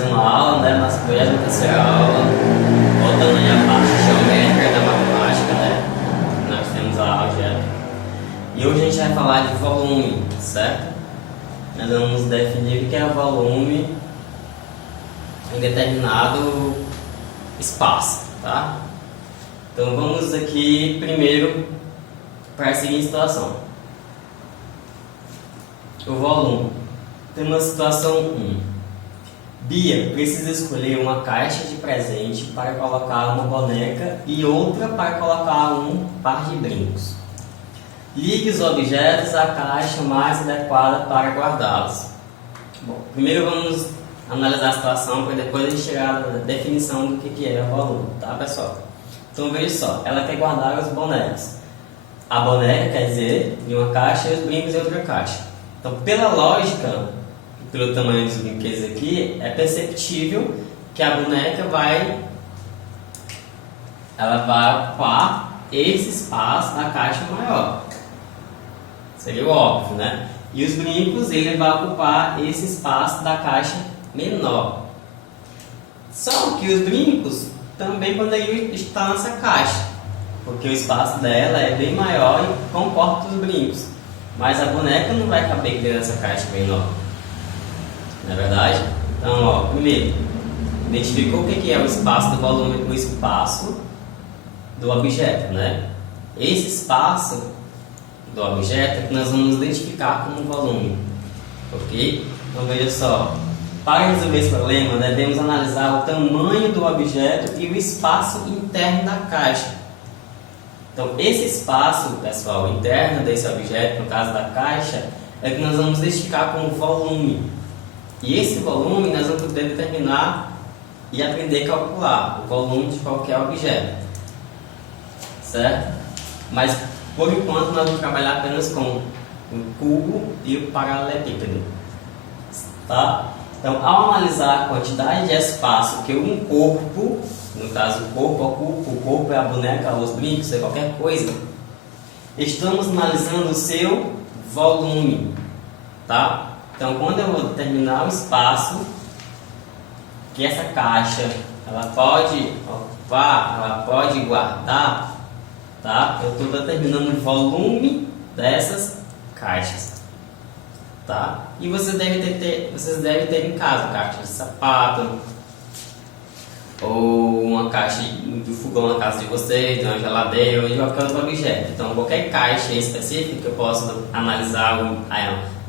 mais uma aula, né? Nossa 23ª aula, voltando aí a parte geométrica da matemática, né? Nós temos a álgebra. E hoje a gente vai falar de volume, certo? Nós vamos definir o que é volume em determinado espaço, tá? Então vamos aqui primeiro para a seguinte situação. O volume. Temos a situação 1. Bia precisa escolher uma caixa de presente para colocar uma boneca e outra para colocar um par de brincos. Ligue os objetos à caixa mais adequada para guardá-los. Bom, primeiro vamos analisar a situação para depois a gente chegar na definição do que é o volume, tá, pessoal? Então veja só, ela quer guardar os bonecos. A boneca quer dizer em uma caixa e os brincos em outra caixa. Então, pela lógica, pelo tamanho dos brinquedos aqui, é perceptível que a boneca vai ocupar esse espaço da caixa maior. Seria óbvio, né? E os brincos, ele vai ocupar esse espaço da caixa menor. Só que os brincos também poderiam estar nessa caixa, porque o espaço dela é bem maior e comporta os brincos. Mas a boneca não vai caber dentro dessa caixa menor. Não é verdade? Então, ó, primeiro, identificou o que é o espaço do volume, o espaço do objeto, né? Esse espaço do objeto é que nós vamos identificar como volume, ok? Então, veja só, para resolver esse problema, devemos analisar o tamanho do objeto e o espaço interno da caixa. Então, esse espaço, pessoal, interno desse objeto, no caso da caixa, é que nós vamos identificar como volume. E esse volume nós vamos poder determinar e aprender a calcular o volume de qualquer objeto, certo? Mas por enquanto nós vamos trabalhar apenas com o cubo e o paralelepípedo, tá? Então, ao analisar a quantidade de espaço que um corpo, no caso o corpo é a boneca, os brincos, é qualquer coisa, estamos analisando o seu volume, tá? Então, quando eu vou determinar o espaço que essa caixa ela pode ocupar, ela pode guardar, tá? Eu estou determinando o volume dessas caixas, tá? E vocês devem ter em casa caixa de sapato ou uma caixa de fogão na casa de vocês, de uma geladeira ou de qualquer outro objeto. Então, qualquer caixa específica que eu possa analisar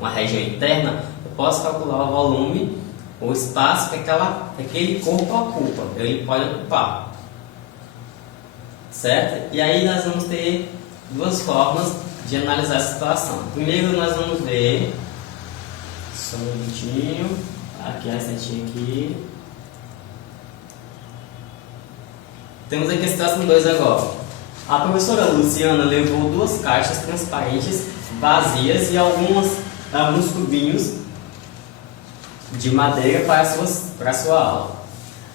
uma região interna, eu posso calcular o volume, o espaço que aquele corpo ocupa, ele pode ocupar, certo? E aí nós vamos ter duas formas de analisar a situação. Primeiro nós vamos ver, só um minutinho, aqui a setinha aqui. Temos aqui a situação 2 agora. A professora Luciana levou duas caixas transparentes vazias e alguns cubinhos de madeira para a sua aula.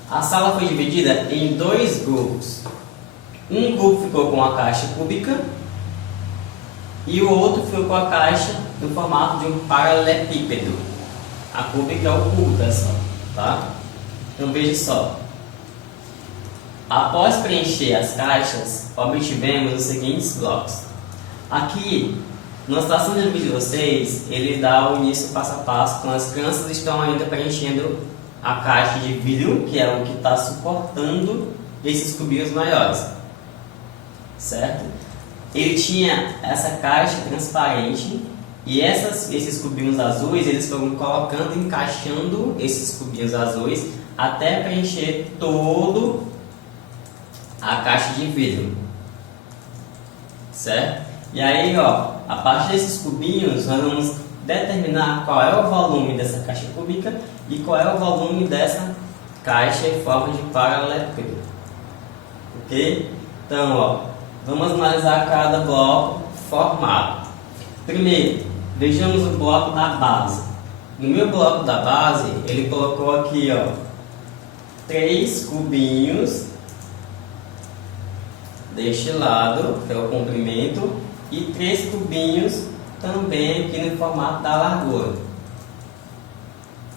A sala foi dividida em dois grupos. Um grupo ficou com a caixa cúbica e o outro ficou com a caixa no formato de um paralelepípedo. A cúbica é o cubo, pessoal, tá? Então veja só. Após preencher as caixas, obtivemos os seguintes blocos. Aqui, na situação do vídeo de vocês, ele dá o início passo a passo, então as crianças estão ainda preenchendo a caixa de vidro, que é o que está suportando esses cubinhos maiores, certo? Ele tinha essa caixa transparente e esses cubinhos azuis, eles foram colocando, encaixando esses cubinhos azuis até preencher todo a caixa de vidro, certo? E aí, ó, a partir desses cubinhos, nós vamos determinar qual é o volume dessa caixa cúbica e qual é o volume dessa caixa em forma de paralelepípedo, ok? Então, ó, vamos analisar cada bloco formado. Primeiro, vejamos o bloco da base. No meu bloco da base, ele colocou aqui, ó, 3 cubinhos deste lado, que é o comprimento, e 3 cubinhos também aqui no formato da largura,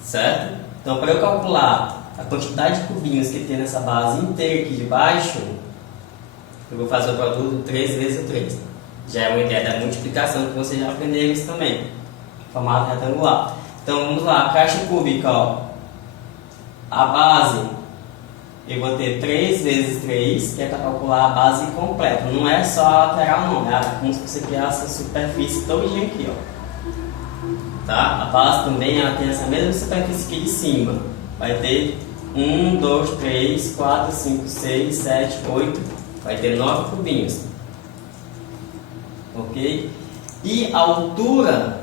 certo? Então, para eu calcular a quantidade de cubinhos que tem nessa base inteira aqui de baixo, eu vou fazer o produto 3 vezes o 3. Já é uma ideia da multiplicação que vocês já aprenderam isso também. Formato retangular. Então, vamos lá. A caixa cúbica, ó. A base, eu vou ter 3 vezes 3, que é para calcular a base completa. Não é só a lateral, não. É como se você criasse a superfície todinha aqui, ó. Tá? A base também ela tem essa mesma superfície aqui de cima. Vai ter 1, 2, 3, 4, 5, 6, 7, 8. Vai ter 9 cubinhos. Ok? E a altura,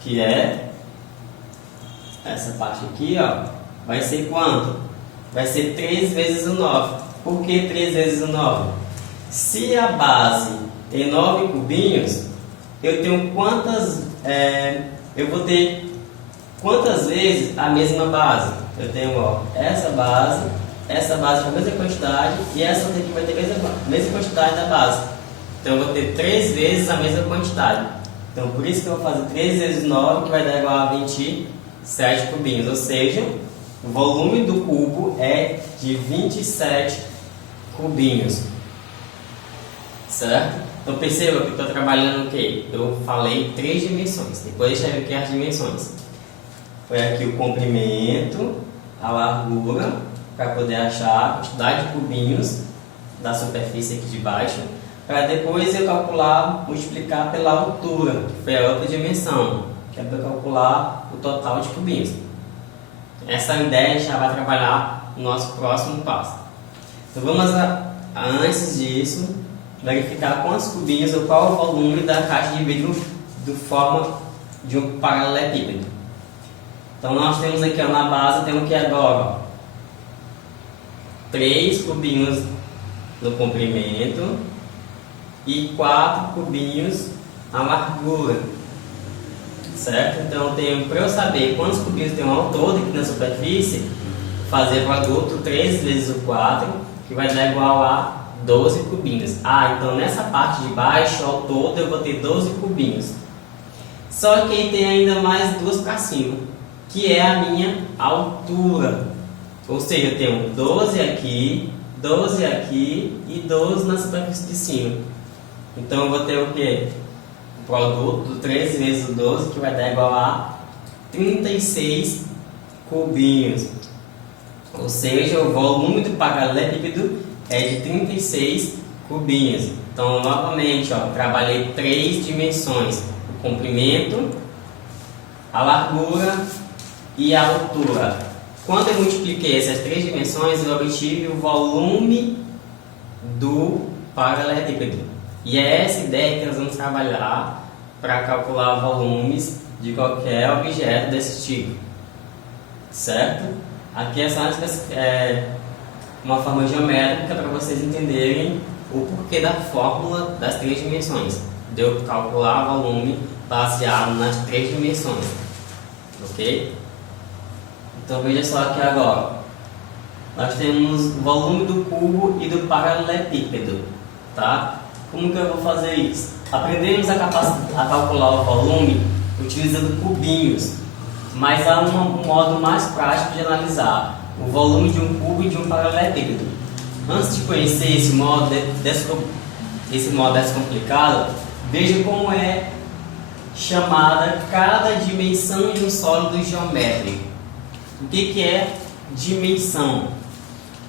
que é essa parte aqui, ó, vai ser quanto? Vai ser 3 vezes o 9. Por que 3 vezes o 9? Se a base tem 9 cubinhos, eu tenho quantas... eu vou ter quantas vezes a mesma base? Eu tenho, ó, essa base com a mesma quantidade e essa outra aqui vai ter a mesma quantidade da base. Então eu vou ter 3 vezes a mesma quantidade. Então por isso que eu vou fazer 3 vezes 9, que vai dar igual a 27 cubinhos. Ou seja, o volume do cubo é de 27 cubinhos. Certo? Então perceba que eu estou trabalhando o quê? Eu falei 3 dimensões. Depois deixa eu ver aqui as dimensões. Foi aqui o comprimento, a largura, para poder achar a quantidade de cubinhos da superfície aqui de baixo, para depois eu calcular, multiplicar pela altura, que foi a outra dimensão, que é para calcular o total de cubinhos. Essa ideia já vai trabalhar no nosso próximo passo. Então vamos antes disso verificar quantos cubinhos ou qual o volume da caixa de vidro de forma de um paralelepípedo. Então nós temos aqui, ó, na base, temos aqui agora, ó, 3 cubinhos no comprimento e 4 cubinhos na largura, certo? Então para eu saber quantos cubinhos tem ao todo aqui na superfície, fazer o produto 3 vezes o 4, que vai dar igual a 12 cubinhos. Então nessa parte de baixo, ao todo, eu vou ter 12 cubinhos. Só que tem ainda mais 2 para cima, que é a minha altura. Ou seja, eu tenho 12 aqui, 12 aqui e 12 na superfície de cima. Então eu vou ter o que? O produto 3 vezes o 12, que vai dar igual a 36 cubinhos. Ou seja, o volume do paralelepípedo é de 36 cubinhos. Então, novamente, ó, trabalhei 3 dimensões: o comprimento, a largura e a altura. Quando eu multipliquei essas 3 dimensões, eu obtive o volume do paralelepípedo. E é essa ideia que nós vamos trabalhar para calcular volumes de qualquer objeto desse tipo. Certo? Aqui é só uma forma geométrica para vocês entenderem o porquê da fórmula das 3 dimensões. De eu calcular o volume baseado nas 3 dimensões. Ok? Então veja só aqui agora. Nós temos o volume do cubo e do paralelepípedo. Tá? Como que eu vou fazer isso? Aprendemos a calcular o volume utilizando cubinhos. Mas há um modo mais prático de analisar o volume de um cubo e de um paralelepípedo. Antes de conhecer esse modo descomplicado, veja como é chamada cada dimensão de um sólido geométrico. O que é dimensão?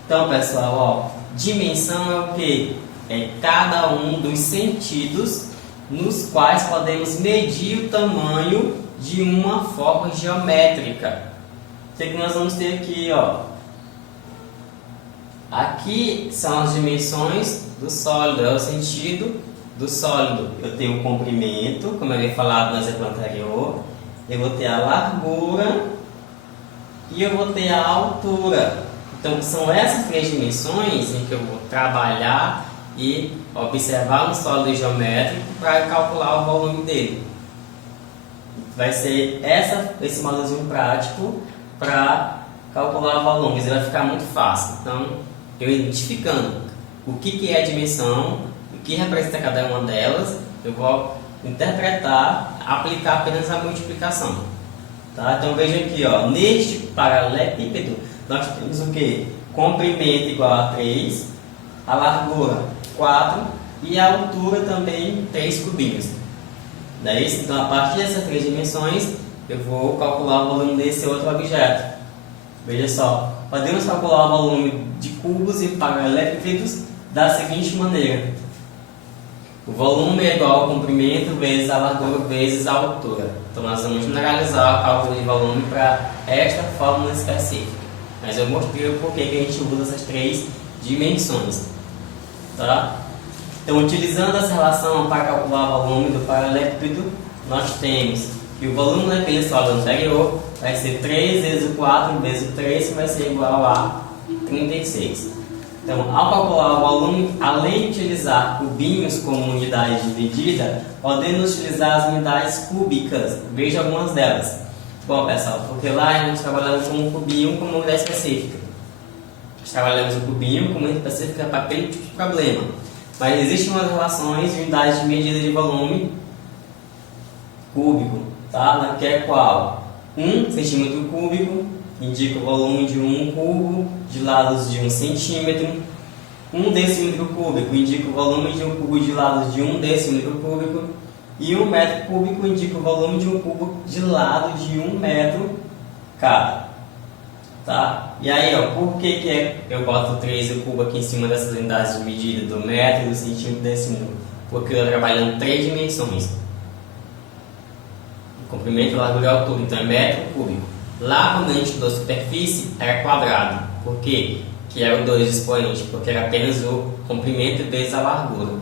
Então, pessoal, ó, dimensão é o que? É cada um dos sentidos nos quais podemos medir o tamanho de uma forma geométrica. O que nós vamos ter aqui, ó? Aqui são as dimensões do sólido, é o sentido do sólido. Eu tenho o comprimento, como eu havia falado no exemplo anterior, eu vou ter a largura e eu vou ter a altura. Então são essas 3 dimensões em que eu vou trabalhar e observar um sólido geométrico para calcular o volume dele. Vai ser esse modozinho prático para calcular volumes, vai ficar muito fácil. Então, eu identificando o que é a dimensão, o que representa cada uma delas, eu vou interpretar, aplicar apenas a multiplicação. Tá? Então veja aqui, ó, neste paralelepípedo nós temos o que? Comprimento igual a 3, a largura 4 e a altura também 3 cubinhos. Não é isso? Então a partir dessas 3 dimensões eu vou calcular o volume desse outro objeto. Veja só, podemos calcular o volume de cubos e paralelepípedos da seguinte maneira: o volume é igual ao comprimento vezes a largura vezes a altura. Então nós vamos generalizar o cálculo de volume para esta fórmula específica. Mas eu mostrei o porquê que a gente usa essas 3 dimensões. Tá? Então, utilizando essa relação para calcular o volume do paralelepípedo, nós temos que o volume daquele sólido anterior vai ser 3 vezes o 4 vezes o 3, que vai ser igual a 36. Então, ao calcular o volume, além de utilizar cubinhos como unidade de medida, podemos utilizar as unidades cúbicas. Veja algumas delas. Bom, pessoal, porque lá nós trabalhamos com um cubinho como unidade específica. Nós trabalhamos o cubinho como unidade específica para aquele tipo de problema. Mas existem umas relações de unidades de medida de volume cúbico, tá? Que é qual? 1 centímetro cúbico indica o volume de 1 cubo de lados de 1 centímetro. 1 decímetro cúbico indica o volume de 1 cubo de lados de 1 decímetro cúbico. E 1 metro cúbico indica o volume de 1 cubo de lado de 1 metro cada. Tá? E aí, ó, por que eu boto 3 e o cubo aqui em cima dessas unidades de medida do metro, do centímetro e decímetro? Porque eu trabalho em 3 dimensões: comprimento, largura e altura. Então é metro cúbico. Lá, quando a gente estudou superfície, era quadrado. Por quê? Que era o 2 expoente, porque era apenas o comprimento vezes a largura.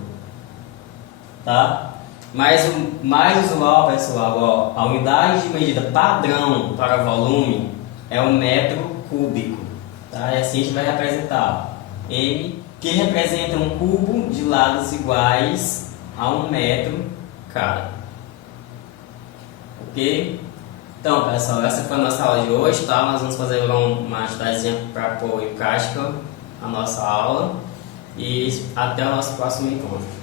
Tá? Mas o mais usual, pessoal, ó, a unidade de medida padrão para volume é o metro cúbico. Tá? E assim a gente vai representar M, que representa um cubo de lados iguais a 1 metro cada. Ok? Então, pessoal, essa foi a nossa aula de hoje, tá? Nós vamos fazer uma atividadezinha para pôr em prática a nossa aula. E até o nosso próximo encontro.